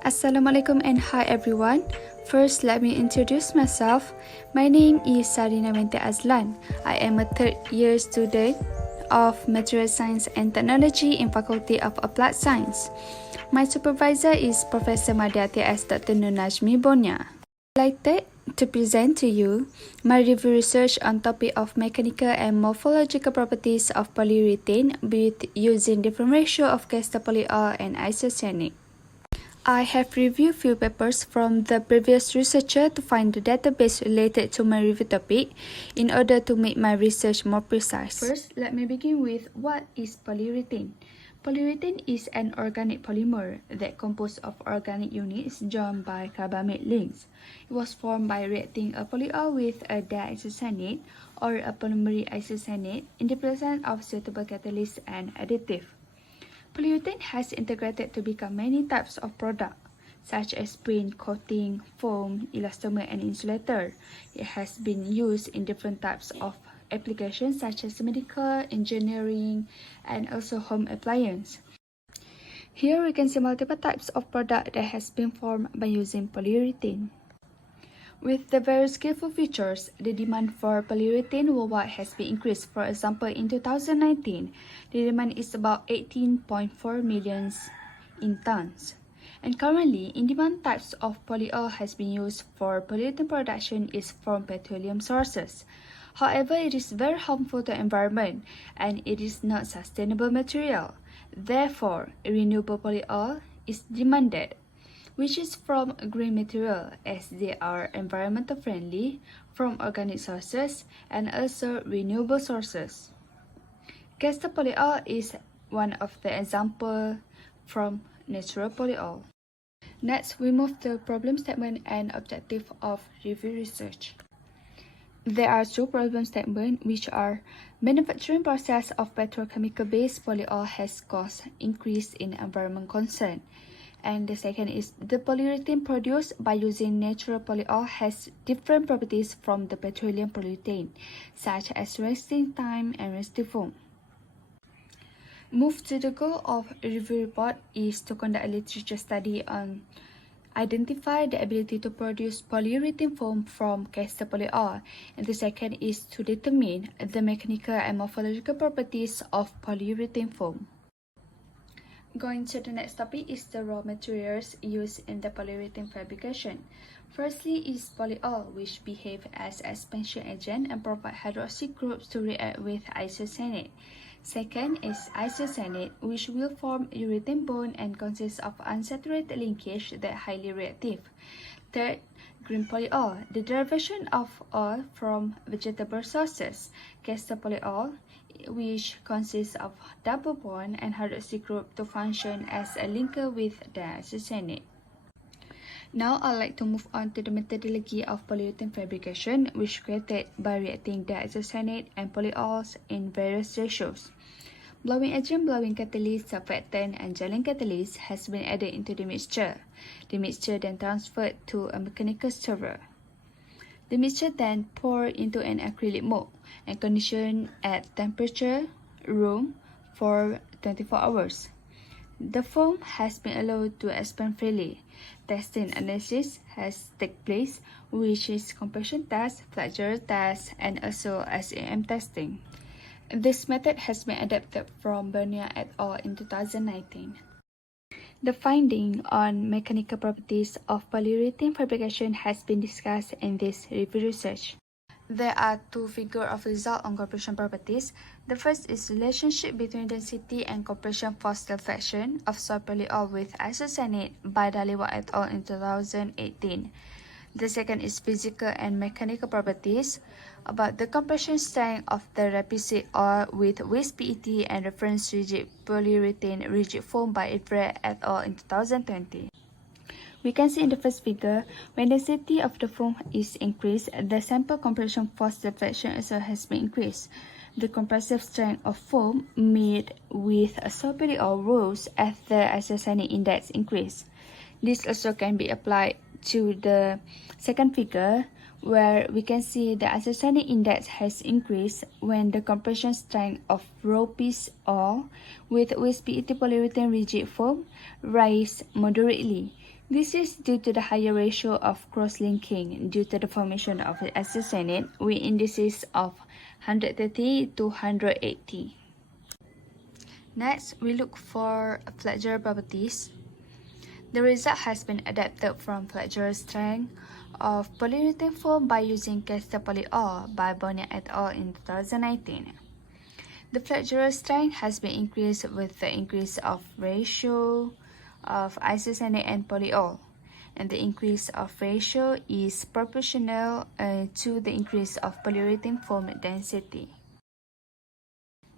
Assalamualaikum and hi everyone. First, let me introduce myself. My name is Sarina Mente Azlan. I am a third year student of Material Science and Technology in Faculty of Applied Science. My supervisor is Professor Madiati S. Dr. Nunajmi Bonya. I'm delighted to present to you my review research on topic of mechanical and morphological properties of polyurethane with using different ratio of Castor polyol and isocyanate. I have reviewed few papers from the previous researcher to find the database related to my review topic in order to make my research more precise. First, let me begin with what is polyurethane. Polyurethane is an organic polymer that composed of organic units joined by carbamide links. It was formed by reacting a polyol with a diisocyanate or a polymeric isocyanate in the presence of suitable catalyst and additive. Polyurethane has integrated to become many types of products, such as paint, coating, foam, elastomer, and insulator. It has been used in different types of applications such as medical, engineering, and also home appliance. Here we can see multiple types of product that has been formed by using polyurethane. With the very skillful features, the demand for polyurethane worldwide has been increased. For example, in 2019, the demand is about 18.4 million in tons. And currently, in-demand types of polyol has been used for polyurethane production is from petroleum sources. However, it is very harmful to the environment and it is not sustainable material. Therefore, renewable polyol is demanded, which is from green material as they are environmental friendly, from organic sources, and also renewable sources. Castor polyol is one of the examples from natural polyol. Next, we move to problem statement and objective of review research. There are two problem statements which are manufacturing process of petrochemical-based polyol has caused increase in environment concern. And the second is the polyurethane produced by using natural polyol has different properties from the petroleum polyurethane, such as resting time and resting foam. Move to the goal of review report is to conduct a literature study on identify the ability to produce polyurethane foam from Castor polyol, and the second is to determine the mechanical and morphological properties of polyurethane foam. Going to the next topic is the raw materials used in the polyurethane fabrication. Firstly is polyol, which behave as expansion agent and provide hydroxy groups to react with isocyanate. Second is isocyanate, which will form urethane bond and consists of unsaturated linkage that highly reactive. Third, green polyol, the derivation of oil from vegetable sources. Castor polyol, which consists of double bond and hydroxy group to function as a linker with the isocyanate. Now, I'd like to move on to the methodology of polyurethane fabrication, which created by reacting diisocyanate and polyols in various ratios. Blowing agent, blowing catalyst, surfactant, and gelling catalyst has been added into the mixture. The mixture then transferred to a mechanical stirrer. The mixture then poured into an acrylic mold and conditioned at temperature room for 24 hours. The foam has been allowed to expand freely. Testing analysis has taken place, which is compression test, flexure test, and also SAM testing. This method has been adapted from Bernier et al. In 2019. The finding on mechanical properties of polyurethane fabrication has been discussed in this review research. There are two figures of result on compression properties. The first is relationship between density and compression force deflection of soil polyol with isocyanate by Daliwa et al. In 2018. The second is physical and mechanical properties about the compression strength of the requisite oil with waste PET and reference rigid polyurethane rigid foam by Ivre et al. In 2020. We can see in the first figure, when the density of the foam is increased, the sample compression force deflection also has been increased. The compressive strength of foam made with a soil polyol rose as the isocyanate index increased. This also can be applied to the second figure, where we can see the isocyanate index has increased when the compression strength of raw piece oil with waste PET polyurethane rigid foam rise moderately. This is due to the higher ratio of cross-linking due to the formation of isocyanate with indices of 130 to 180. Next, we look for flexural properties. The result has been adapted from flexural strength of polyurethane foam by using Castor polyol by Bonnet et al. In 2019. The flexural strength has been increased with the increase of ratio of isocyanate and polyol, and the increase of ratio is proportional to the increase of polyurethane foam density.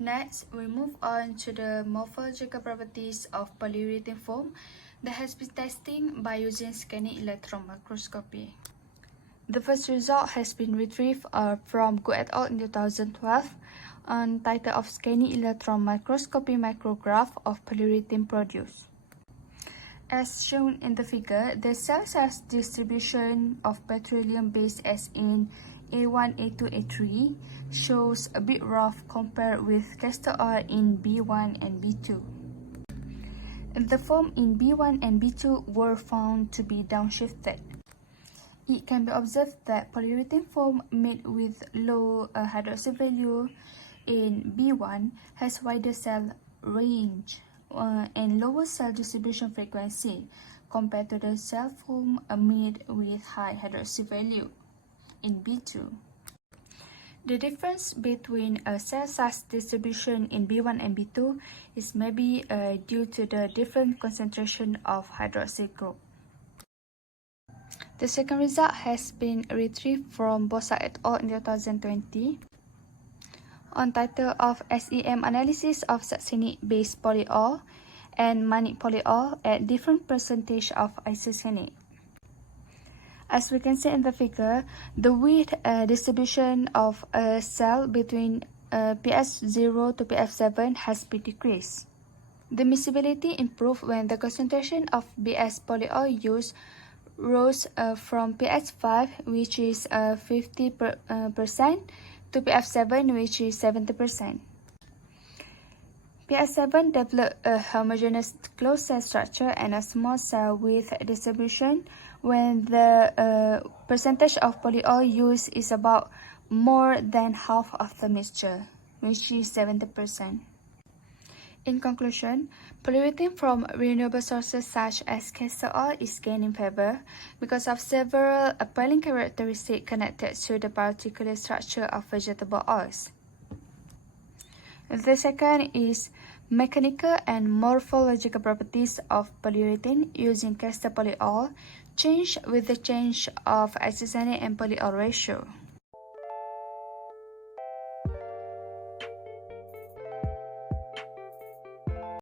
Next, we move on to the morphological properties of polyurethane foam that has been tested by using scanning electron microscopy. The first result has been retrieved from Gu et al. In 2012 on title of Scanning Electron Microscopy Micrograph of Polyurethane Produce. As shown in the figure, the cell size distribution of petroleum base as in A1, A2, A3 shows a bit rough compared with Castor oil in B1 and B2. The foam in B1 and B2 were found to be downshifted. It can be observed that polyurethane foam made with low hydroxy value in B1 has wider cell range and lower cell distribution frequency compared to the cell foam made with high hydroxy value in B2. The difference between a cell size distribution in B1 and B2 is maybe due to the different concentration of hydroxy group. The second result has been retrieved from Bosa et al. In 2020 on title of SEM analysis of succinate-based polyol and manic polyol at different percentage of isocyanate. As we can see in the figure, the width distribution of a cell between pH0 to pH7 has been decreased. The miscibility improved when the concentration of BS polyol used rose from pH5, which is 50%, to pH7, which is 70%. pH7 developed a homogeneous closed cell structure and a small cell width distribution when the percentage of polyol used is about more than half of the mixture, which is 70%. In conclusion, polyurethane from renewable sources such as Castor oil is gaining favor because of several appealing characteristics connected to the particular structure of vegetable oils. The second is mechanical and morphological properties of polyurethane using Castor polyol change with the change of isocyanate and polyol ratio.